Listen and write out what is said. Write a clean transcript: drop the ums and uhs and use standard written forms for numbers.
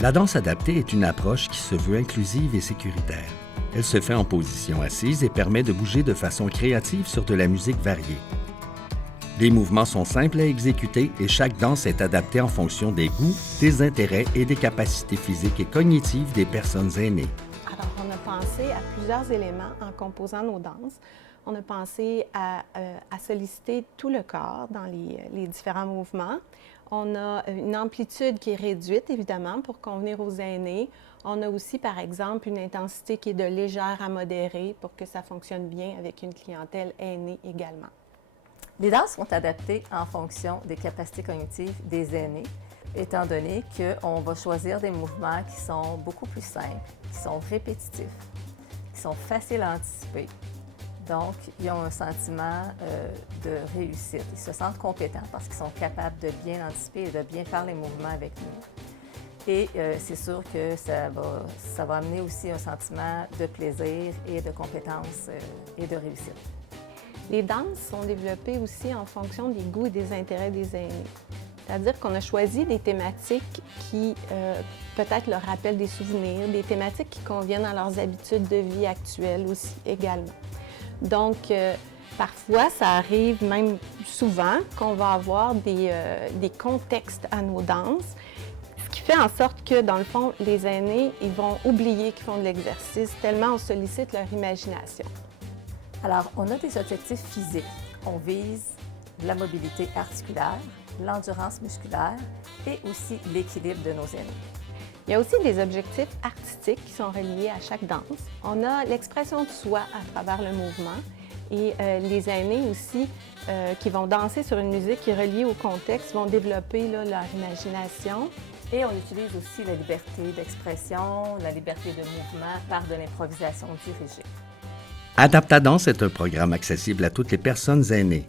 La danse adaptée est une approche qui se veut inclusive et sécuritaire. Elle se fait en position assise et permet de bouger de façon créative sur de la musique variée. Les mouvements sont simples à exécuter et chaque danse est adaptée en fonction des goûts, des intérêts et des capacités physiques et cognitives des personnes aînées. Alors, on a pensé à plusieurs éléments en composant nos danses. On a pensé à solliciter tout le corps dans les différents mouvements. On a une amplitude qui est réduite, évidemment, pour convenir aux aînés. On a aussi, par exemple, une intensité qui est de légère à modérée pour que ça fonctionne bien avec une clientèle aînée également. Les danses sont adaptées en fonction des capacités cognitives des aînés, étant donné qu'on va choisir des mouvements qui sont beaucoup plus simples, qui sont répétitifs, qui sont faciles à anticiper. Donc, ils ont un sentiment de réussite. Ils se sentent compétents parce qu'ils sont capables de bien anticiper et de bien faire les mouvements avec nous. Et c'est sûr que ça va amener aussi un sentiment de plaisir et de compétence et de réussite. Les danses sont développées aussi en fonction des goûts et des intérêts des aînés. C'est-à-dire qu'on a choisi des thématiques qui peut-être leur rappellent des souvenirs, des thématiques qui conviennent à leurs habitudes de vie actuelles aussi également. Donc, parfois, ça arrive même souvent qu'on va avoir des contextes à nos danses, ce qui fait en sorte que, dans le fond, les aînés, ils vont oublier qu'ils font de l'exercice tellement on sollicite leur imagination. Alors, on a des objectifs physiques. On vise la mobilité articulaire, l'endurance musculaire et aussi l'équilibre de nos aînés. Il y a aussi des objectifs artistiques qui sont reliés à chaque danse. On a l'expression de soi à travers le mouvement et les aînés aussi qui vont danser sur une musique qui est reliée au contexte vont développer leur imagination. Et on utilise aussi la liberté d'expression, la liberté de mouvement par de l'improvisation dirigée. Adaptadance est un programme accessible à toutes les personnes aînées.